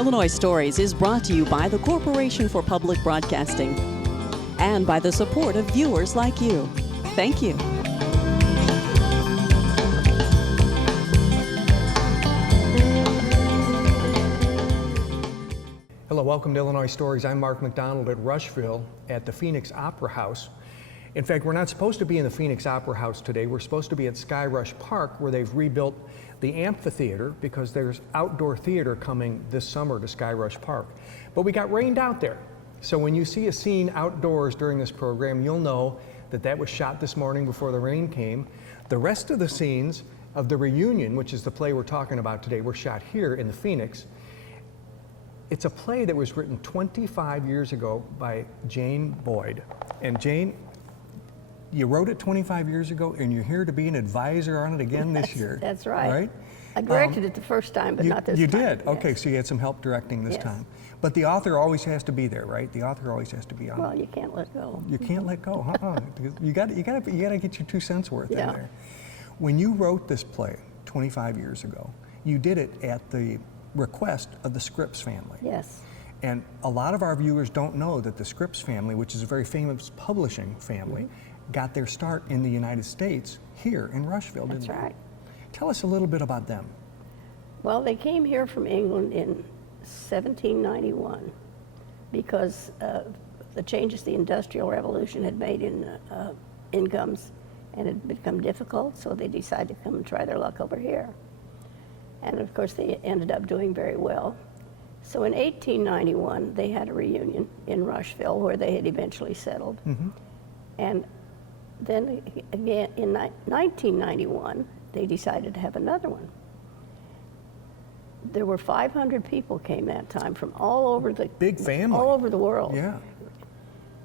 Illinois Stories is brought to you by the Corporation for Public Broadcasting and by the support of viewers like you. Thank you. Hello, welcome to Illinois Stories. I'm Mark McDonald at Rushville at the Phoenix Opera House. In fact, we're not supposed to be in the Phoenix Opera House today. We're supposed to be at Sky Rush Park, where they've rebuilt the amphitheater because there's outdoor theater coming this summer to Sky Rush Park. But we got rained out there. So when you see a scene outdoors during this program, you'll know that that was shot this morning before the rain came. The rest of the scenes of the reunion, which is the play we're talking about today, were shot here in the Phoenix. It's a play that was written 25 years ago by Jane Boyd. And Jane, you wrote it 25 years ago, and you're here to be an advisor on it again this year. That's right. Right? I directed it the first time, but not this time. You did? Yes. Okay, so you had some help directing this time. But the author always has to be there, right? The author always has to be on. Well, you can't let go. You can't let go, You got to get your 2 cents worth in there. When you wrote this play 25 years ago, you did it at the request of the Scripps family. Yes. And a lot of our viewers don't know that the Scripps family, which is a very famous publishing family, got their start in the United States here in Rushville, didn't they? That's right. Tell us a little bit about them. Well, they came here from England in 1791 because the changes the Industrial Revolution had made in incomes, and it had become difficult, so they decided to come and try their luck over here. And of course, they ended up doing very well. So in 1891, they had a reunion in Rushville where they had eventually settled. And then again, in 1991, they decided to have another one. There were 500 people came that time from all over the big family, all over the world. Yeah.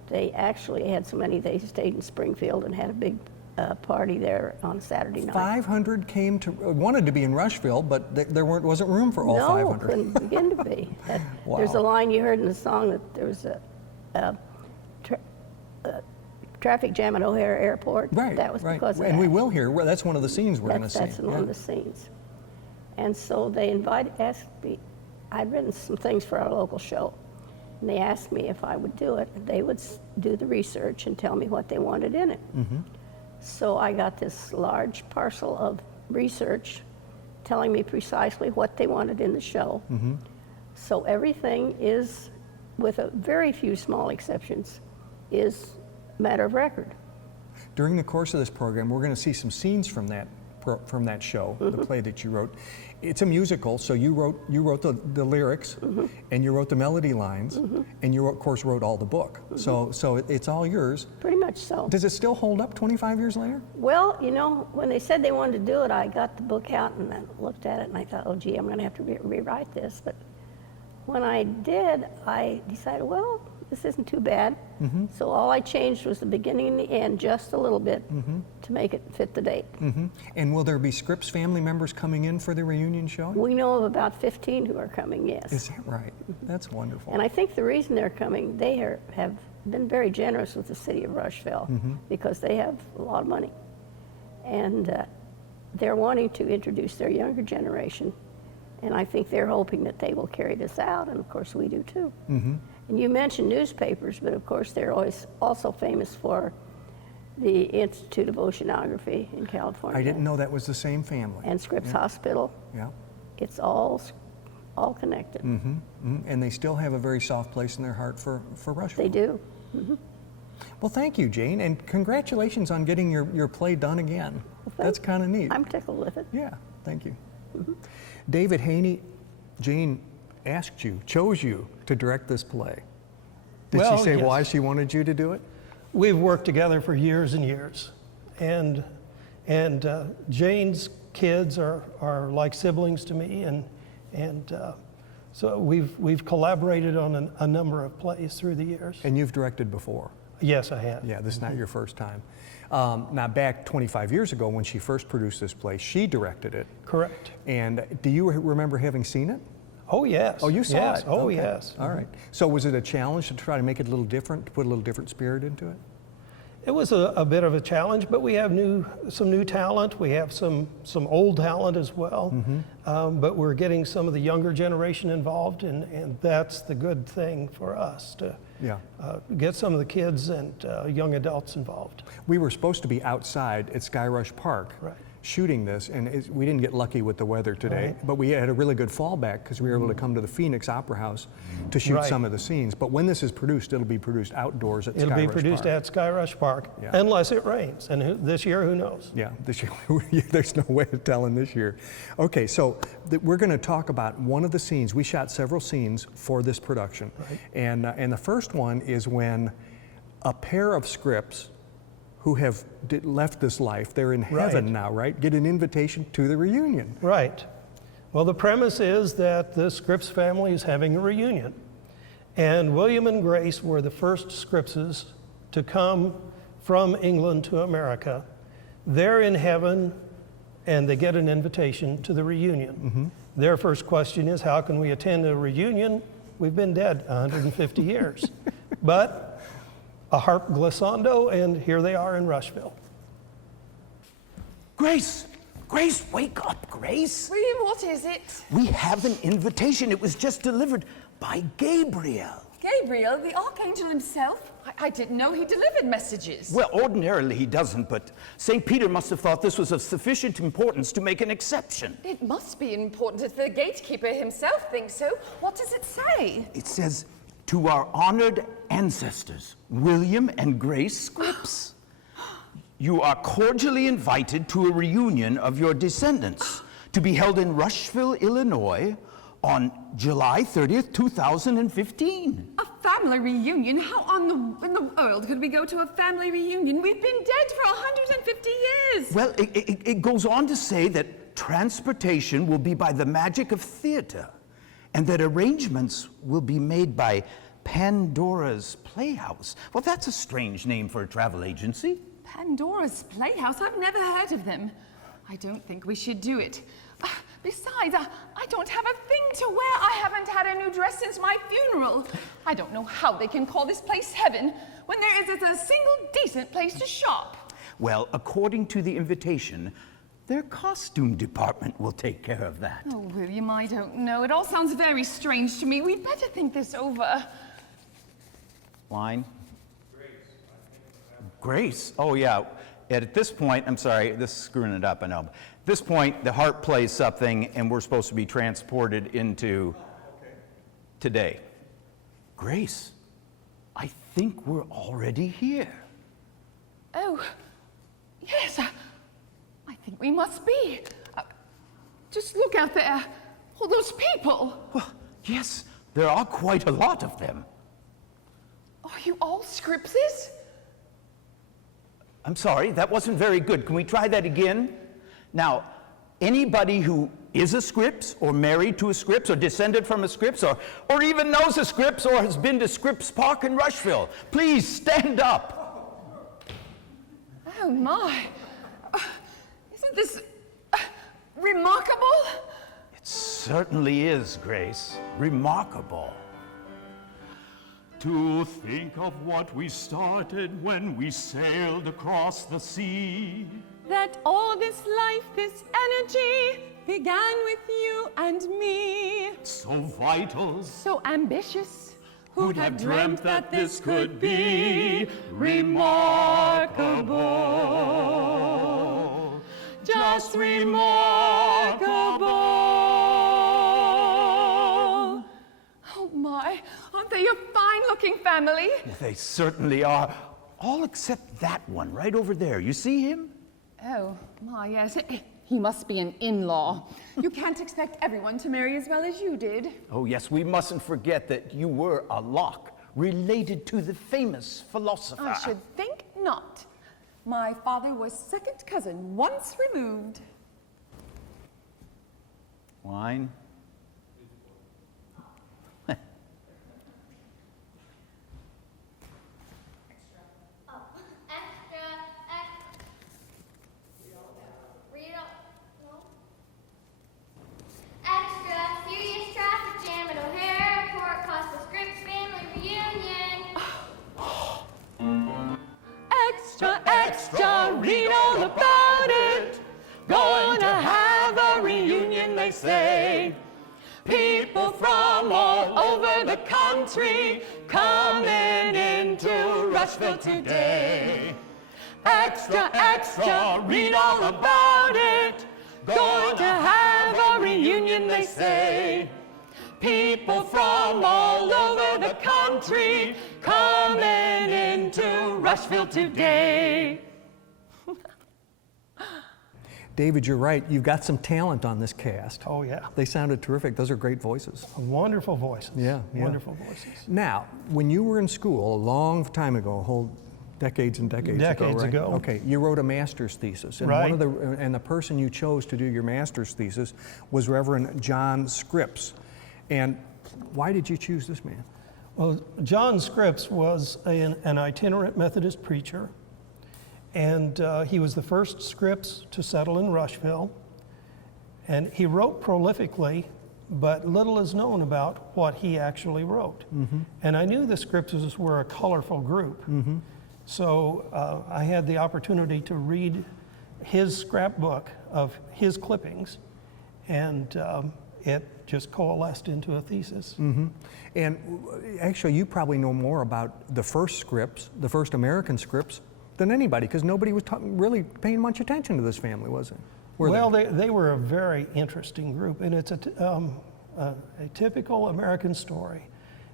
They actually had so many, they stayed in Springfield and had a big party there on Saturday night. 500 came to, wanted to be in Rushville, but there wasn't room for all 500. No, couldn't begin to be. Wow. There's a line you heard in the song that there was a traffic jam at O'Hare Airport. Right, that was because of and that. we will hear, well, that's one of the scenes we're going to see. That's one of the scenes. And so they asked me, I'd written some things for our local show, and they asked me if I would do it. They would do the research and tell me what they wanted in it. So I got this large parcel of research telling me precisely what they wanted in the show. So everything is, with a very few small exceptions, is matter of record. During the course of this program, we're going to see some scenes from that show, the play that you wrote. It's a musical, so you wrote the lyrics, and you wrote the melody lines, and you of course wrote all the book. So it's all yours. Pretty much so. Does it still hold up 25 years later? Well, you know, when they said they wanted to do it, I got the book out and I looked at it and I thought, oh gee, I'm going to have to rewrite this. But when I did, I decided, well, this isn't too bad. So all I changed was the beginning and the end just a little bit to make it fit the date. And will there be Scripps family members coming in for the reunion show? We know of about 15 who are coming, yes. Is that right? That's wonderful. And I think the reason they're coming, they have been very generous with the city of Rushville because they have a lot of money. And they're wanting to introduce their younger generation. And I think they're hoping that they will carry this out, and of course we do too. And you mentioned newspapers, but of course they're always also famous for the Institute of Oceanography in California. I didn't know that was the same family. And Scripps Hospital. Yeah. It's all connected. And they still have a very soft place in their heart for Rushville. They do. Well, thank you, Jane, and congratulations on getting your play done again. Well, that's kind of neat. I'm tickled with it. Yeah, thank you. David Haney, Jane chose you to direct this play. Did she say why she wanted you to do it? We've worked together for years and years, and Jane's kids are like siblings to me, and so we've collaborated on a number of plays through the years. And you've directed before? Yes, I have. Yeah, this is not your first time. Now, back 25 years ago when she first produced this play, she directed it. Correct. And do you remember having seen it? Oh, yes. Oh, you saw it? Oh, Okay. yes. All right. So was it a challenge to try to make it a little different, to put a little different spirit into it? It was a bit of a challenge, but we have some new talent. We have some old talent as well. But we're getting some of the younger generation involved, and that's the good thing for us to get some of the kids and young adults involved. We were supposed to be outside at Sky Rush Park shooting this, and we didn't get lucky with the weather today, but we had a really good fallback because we were able to come to the Phoenix Opera House to shoot some of the scenes. But when this is produced, it'll be produced outdoors at Sky Rush Park. It'll be produced at Sky Rush Park, unless it rains. And this year, who knows? Yeah, this year, there's no way of telling this year. Okay, so we're going to talk about one of the scenes. We shot several scenes for this production. And the first one is when a pair of Scripps who have left this life, they're in heaven now, right? Get an invitation to the reunion. Right. Well, the premise is that the Scripps family is having a reunion. And William and Grace were the first Scrippses to come from England to America. They're in heaven, and they get an invitation to the reunion. Their first question is, how can we attend a reunion? We've been dead 150 years. But a harp glissando, and here they are in Rushville. Grace! Grace, wake up, Grace! William, what is it? We have an invitation. It was just delivered by Gabriel. Gabriel, the archangel himself? I didn't know he delivered messages. Well, ordinarily he doesn't, but St. Peter must have thought this was of sufficient importance to make an exception. It must be important if the gatekeeper himself thinks so. What does it say? It says, to our honored ancestors, William and Grace Scripps, you are cordially invited to a reunion of your descendants to be held in Rushville, Illinois on July 30th, 2015. A family reunion? How in the world could we go to a family reunion? We've been dead for 150 years. Well, it goes on to say that transportation will be by the magic of theater, and that arrangements will be made by Pandora's Playhouse. Well, that's a strange name for a travel agency. Pandora's Playhouse? I've never heard of them. I don't think we should do it. Besides, I don't have a thing to wear. I haven't had a new dress since my funeral. I don't know how they can call this place heaven when there isn't a single decent place to shop. Well, according to the invitation, their costume department will take care of that. Oh, William, I don't know. It all sounds very strange to me. We'd better think this over. Line? Grace? Oh, yeah. At this point, I'm sorry, this is screwing it up, I know. At this point, the harp plays something, and we're supposed to be transported into today. Grace, I think we're already here. Oh, yes, I think we must be. Just look out there. All those people. Well, yes, there are quite a lot of them. Are you all Scrippses? I'm sorry, that wasn't very good. Can we try that again? Now, anybody who is a Scripps, or married to a Scripps, or descended from a Scripps, or even knows a Scripps, or has been to Scripps Park in Rushville, please stand up. Oh, my. Isn't this remarkable? It certainly is, Grace. Remarkable. To think of what we started when we sailed across the sea. That all this life, this energy, began with you and me. So vital, So ambitious. who'd have dreamt that this could be remarkable? Just remarkable. Oh, my. Aren't they a fine-looking family? They certainly are. All except that one right over there. You see him? Oh, my, yes. He must be an in-law. You can't expect everyone to marry as well as you did. Oh, yes, we mustn't forget that you were a Locke, related to the famous philosopher. I should think not. My father was second cousin, once removed. Wine? Extra serious traffic jam at O'Hare Airport caused the Scripps family reunion. Extra say. People from all over the country coming into Rushville today. Extra, extra, read all about it. Going to have a reunion, they say. People from all over the country coming into Rushville today. David, you're right. You've got some talent on this cast. Oh, yeah. They sounded terrific. Those are great voices. Wonderful voices. Yeah. Wonderful voices. Now, when you were in school a long time ago, a whole decades and decades ago, right? Okay, you wrote a master's thesis, and Right. the person you chose to do your master's thesis was Reverend John Scripps. And why did you choose this man? Well, John Scripps was an itinerant Methodist preacher, and he was the first Scripps to settle in Rushville. And he wrote prolifically, but little is known about what he actually wrote. Mm-hmm. And I knew the Scrippses were a colorful group. Mm-hmm. So I had the opportunity to read his scrapbook of his clippings, and it just coalesced into a thesis. Mm-hmm. And actually, you probably know more about the first Scripps, the first American Scripps, than anybody, because nobody was really paying much attention to this family, was it? Well, they were a very interesting group, and it's a typical American story.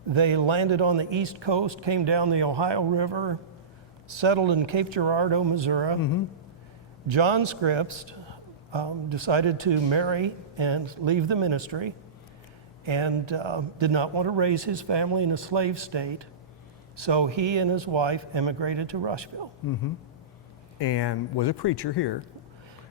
They landed on the East Coast, came down the Ohio River, settled in Cape Girardeau, Missouri. Mm-hmm. John Scripps decided to marry and leave the ministry, and did not want to raise his family in a slave state. So he and his wife emigrated to Rushville. Mm-hmm. And was a preacher here.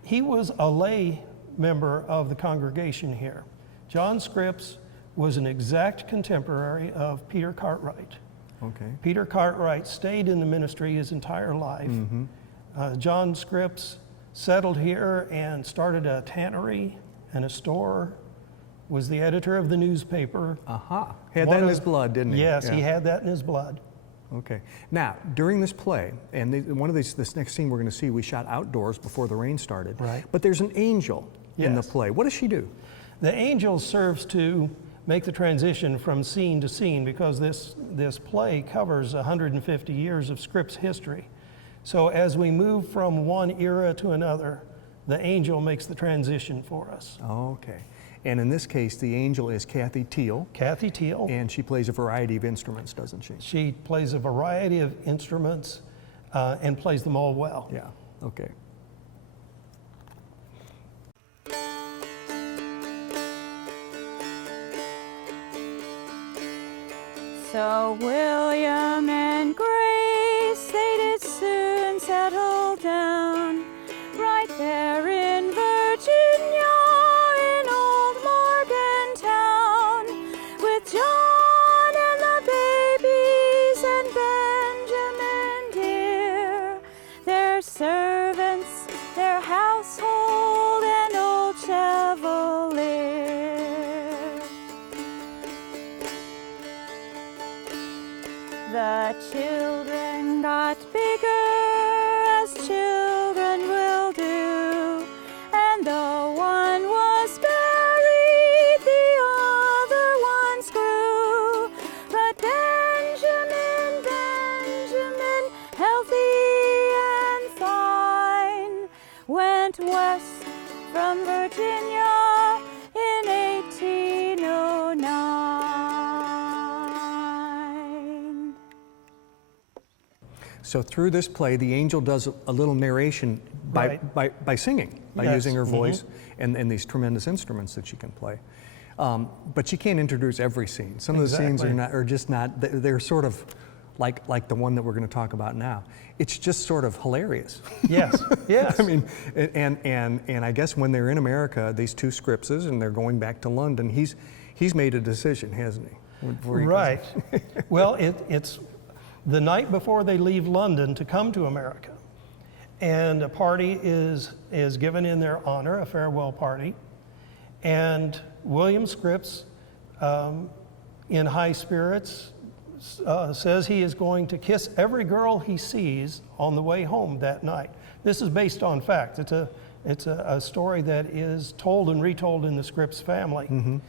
He was a lay member of the congregation here. John Scripps was an exact contemporary of Peter Cartwright. Okay. Peter Cartwright stayed in the ministry his entire life. Mm-hmm. John Scripps settled here and started a tannery and a store, was the editor of the newspaper. Aha. Had that in his blood, didn't he? Yes, Yeah. he had that in his blood. Okay. Now, during this play, and this next scene we're going to see, we shot outdoors before the rain started. Right. But there's an angel in the Yes. play. What does she do? The angel serves to make the transition from scene to scene, because this play covers 150 years of Scripps history. So as we move from one era to another, the angel makes the transition for us. Okay. And in this case, the angel is Kathy Teal. Kathy Teal. And she plays a variety of instruments, doesn't she? She plays a variety of instruments and plays them all well. Yeah. Okay. So William and Grace, they did soon settle down right there in Virginia, in old Morgantown, with John and the babies and Benjamin dear, their servants, their household, and old Chevalier. The children got bigger, as children will do, and the one was buried, the other ones grew. But Benjamin, healthy and fine, went west from Virginia in 1809. So through this play, the angel does a little narration by singing, by Yes. using her voice and these tremendous instruments that she can play. But she can't introduce every scene. Some of the scenes are just not. They're sort of like the one that we're going to talk about now. It's just sort of hilarious. Yes, yes. I mean, and I guess when they're in America, these two Scrippses, and they're going back to London, he's made a decision, hasn't he? Right. Well, it's the night before they leave London to come to America, and a party is given in their honor, a farewell party, and William Scripps, in high spirits, says he is going to kiss every girl he sees on the way home that night. This is based on fact. It's a story that is told and retold in the Scripps family.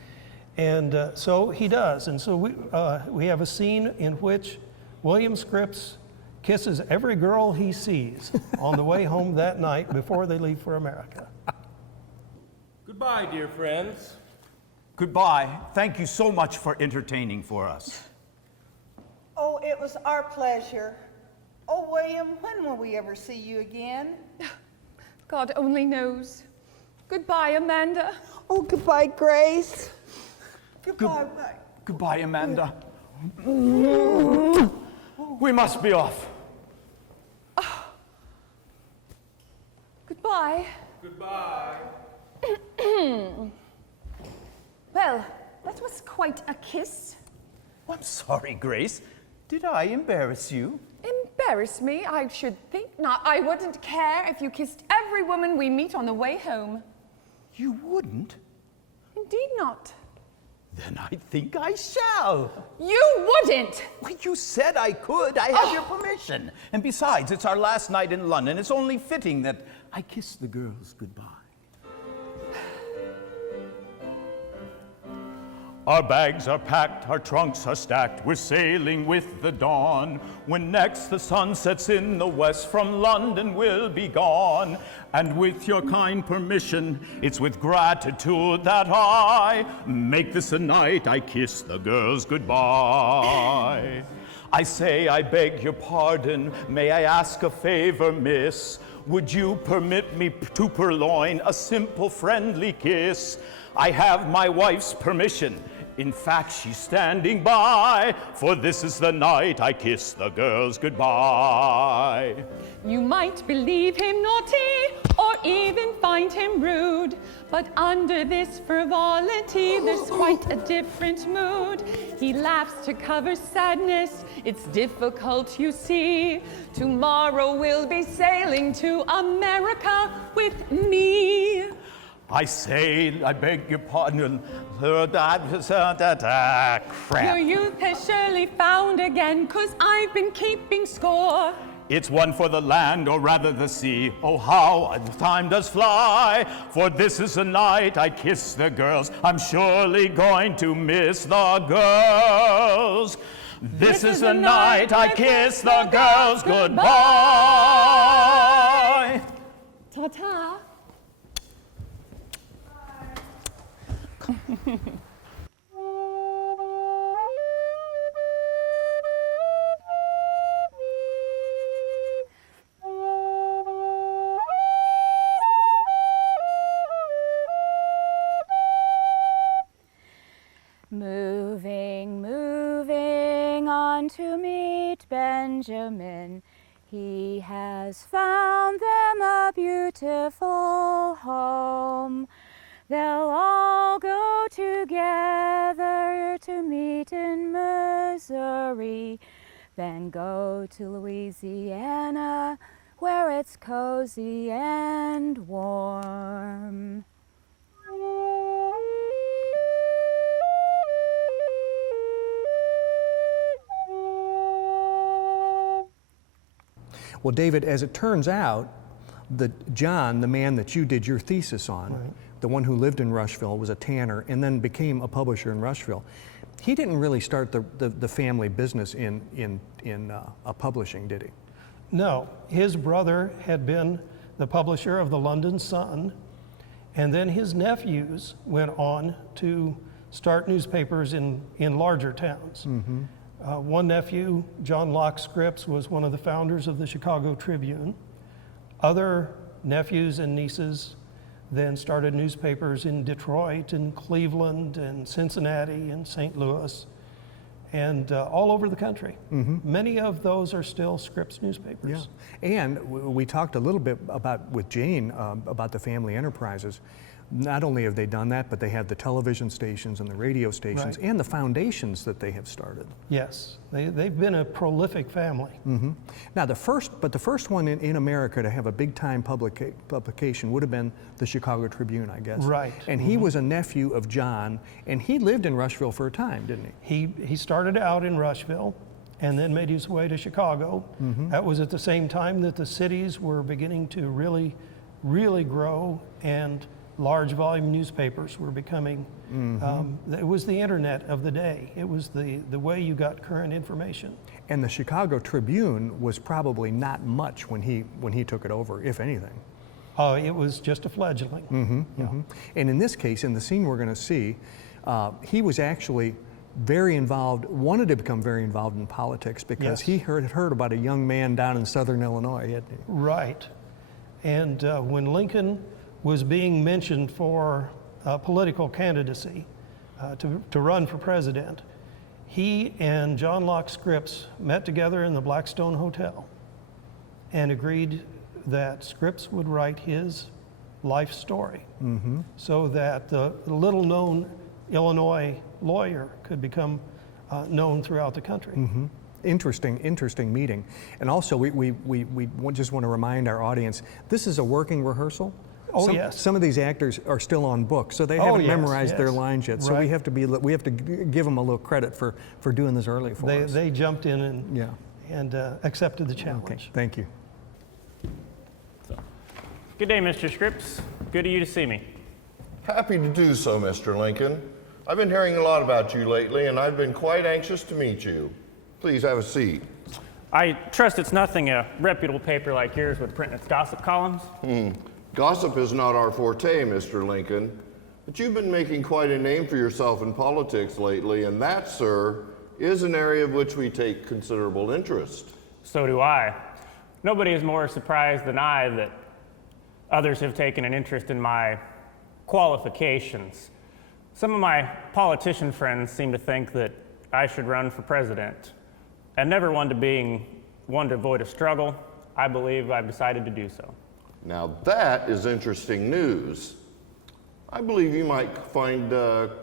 And so he does. And so we have a scene in which William Scripps kisses every girl he sees on the way home that night before they leave for America. Goodbye, dear friends. Goodbye. Thank you so much for entertaining for us. Oh, it was our pleasure. Oh, William, when will we ever see you again? God only knows. Goodbye, Amanda. Oh, goodbye, Grace. Goodbye. Goodbye, Amanda. We must be off. Goodbye. Goodbye. Well, that was quite a kiss. I'm sorry, Grace. Did I embarrass you? Embarrass me? I should think not. I wouldn't care if you kissed every woman we meet on the way home. You wouldn't? Indeed not. Then I think I shall. You wouldn't! Well, you said I could. I have your permission. And besides, it's our last night in London. It's only fitting that I kiss the girls goodbye. Our bags are packed, our trunks are stacked, we're sailing with the dawn. When next the sun sets in the west, from London we'll be gone. And with your kind permission, it's with gratitude that I make this a night I kiss the girls goodbye. I say I beg your pardon, may I ask a favor, miss? Would you permit me to purloin a simple friendly kiss? I have my wife's permission. In fact, she's standing by, for this is the night I kiss the girls goodbye. You might believe him naughty or even find him rude, but under this frivolity there's quite a different mood. He laughs to cover sadness, it's difficult you see. Tomorrow we'll be sailing to America with me. I say, I beg your pardon, crap. Your youth has surely found again, 'cause I've been keeping score. It's one for the land, or rather the sea. Oh, how the time does fly. For this is the night I kiss the girls. I'm surely going to miss the girls. This is the night I kiss the girls goodbye. Ta-ta. Moving on to meet Benjamin. He has found them a beautiful home. They'll all go together to meet in Missouri, then go to Louisiana, where it's cozy and warm. Well, David, as it turns out, John, the man that you did your thesis on, right, the one who lived in Rushville, was a tanner and then became a publisher in Rushville. He didn't really start the family business in publishing, did he? No, his brother had been the publisher of the London Sun, and then his nephews went on to start newspapers in larger towns. Mm-hmm. One nephew, John Locke Scripps, was one of the founders of the Chicago Tribune. Other nephews and nieces then started newspapers in Detroit and Cleveland and Cincinnati and St. Louis and all over the country. Mm-hmm. Many of those are still Scripps newspapers. Yeah. And we talked a little bit with Jane about the family enterprises. Not only have they done that, but they have the television stations and the radio stations, right, and the foundations that they have started. Yes, they've been a prolific family. Mm-hmm. Now the first one in America to have a big time publication would have been the Chicago Tribune, I guess. Right. And he was a nephew of John, and he lived in Rushville for a time, didn't he? He started out in Rushville and then made his way to Chicago. Mm-hmm. That was at the same time that the cities were beginning to really really grow, and large volume newspapers were becoming, it was the internet of the day. It was the way you got current information. And the Chicago Tribune was probably not much when he took it over, if anything. It was just a fledgling. And in this case, in the scene we're going to see, he was actually very involved, wanted to become very involved in politics because he heard about a young man down in southern Illinois. Right. And when Lincoln was being mentioned for political candidacy to run for president, he and John Locke Scripps met together in the Blackstone Hotel and agreed that Scripps would write his life story so that the little-known Illinois lawyer could become known throughout the country. Interesting meeting. And also, we just want to remind our audience, this is a working rehearsal. Some of these actors are still on book, so they haven't memorized their lines yet. So we have to give them a little credit for doing this early for us. They jumped in and accepted the challenge. Okay, thank you. Good day, Mr. Scripps. Good of you to see me. Happy to do so, Mr. Lincoln. I've been hearing a lot about you lately, and I've been quite anxious to meet you. Please have a seat. I trust it's nothing a reputable paper like yours would print in its gossip columns. Gossip is not our forte, Mr. Lincoln, but you've been making quite a name for yourself in politics lately, and that, sir, is an area of which we take considerable interest. So do I. Nobody is more surprised than I that others have taken an interest in my qualifications. Some of my politician friends seem to think that I should run for president. And never one to avoid a struggle, I believe I've decided to do so. Now that is interesting news. I believe you might find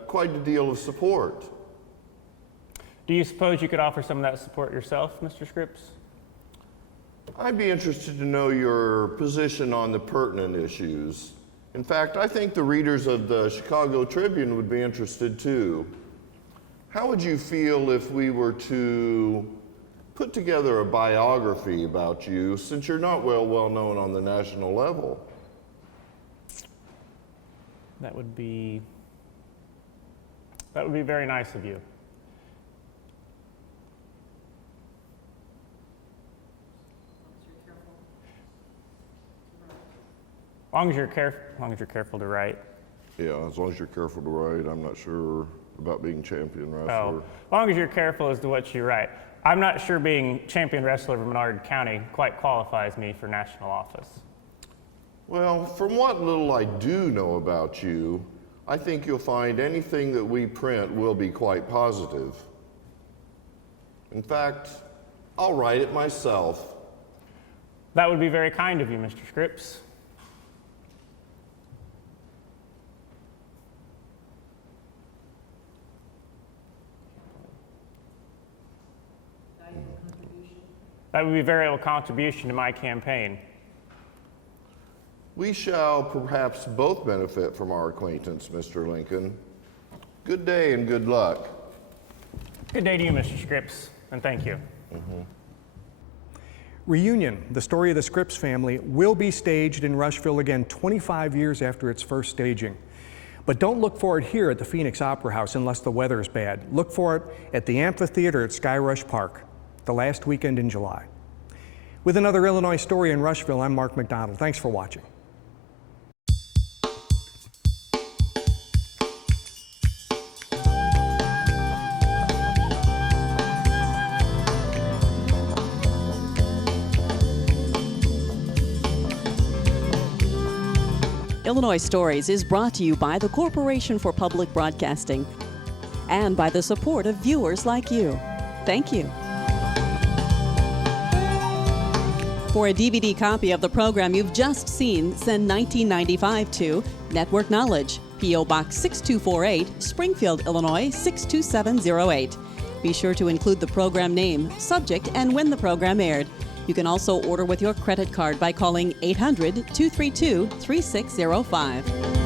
quite a deal of support. Do you suppose you could offer some of that support yourself, Mr. Scripps? I'd be interested to know your position on the pertinent issues. In fact, I think the readers of the Chicago Tribune would be interested too. How would you feel if we were to put together a biography about you, since you're not well known on the national level? That would be very nice of you. As long as you're careful to write. Yeah, as long as you're careful to write. I'm not sure about being champion wrestler. Oh, as long as you're careful as to what you write. I'm not sure being champion wrestler of Menard County quite qualifies me for national office. Well, from what little I do know about you, I think you'll find anything that we print will be quite positive. In fact, I'll write it myself. That would be very kind of you, Mr. Scripps. That would be a valuable contribution to my campaign. We shall perhaps both benefit from our acquaintance, Mr. Lincoln. Good day and good luck. Good day to you, Mr. Scripps, and thank you. Reunion, the story of the Scripps family, will be staged in Rushville again 25 years after its first staging. But don't look for it here at the Phoenix Opera House unless the weather is bad. Look for it at the amphitheater at Sky Rush Park, the last weekend in July. With another Illinois Story in Rushville, I'm Mark McDonald. Thanks for watching. Illinois Stories is brought to you by the Corporation for Public Broadcasting and by the support of viewers like you. Thank you. For a DVD copy of the program you've just seen, send $19.95 to Network Knowledge, P.O. Box 6248, Springfield, Illinois 62708. Be sure to include the program name, subject, and when the program aired. You can also order with your credit card by calling 800-232-3605.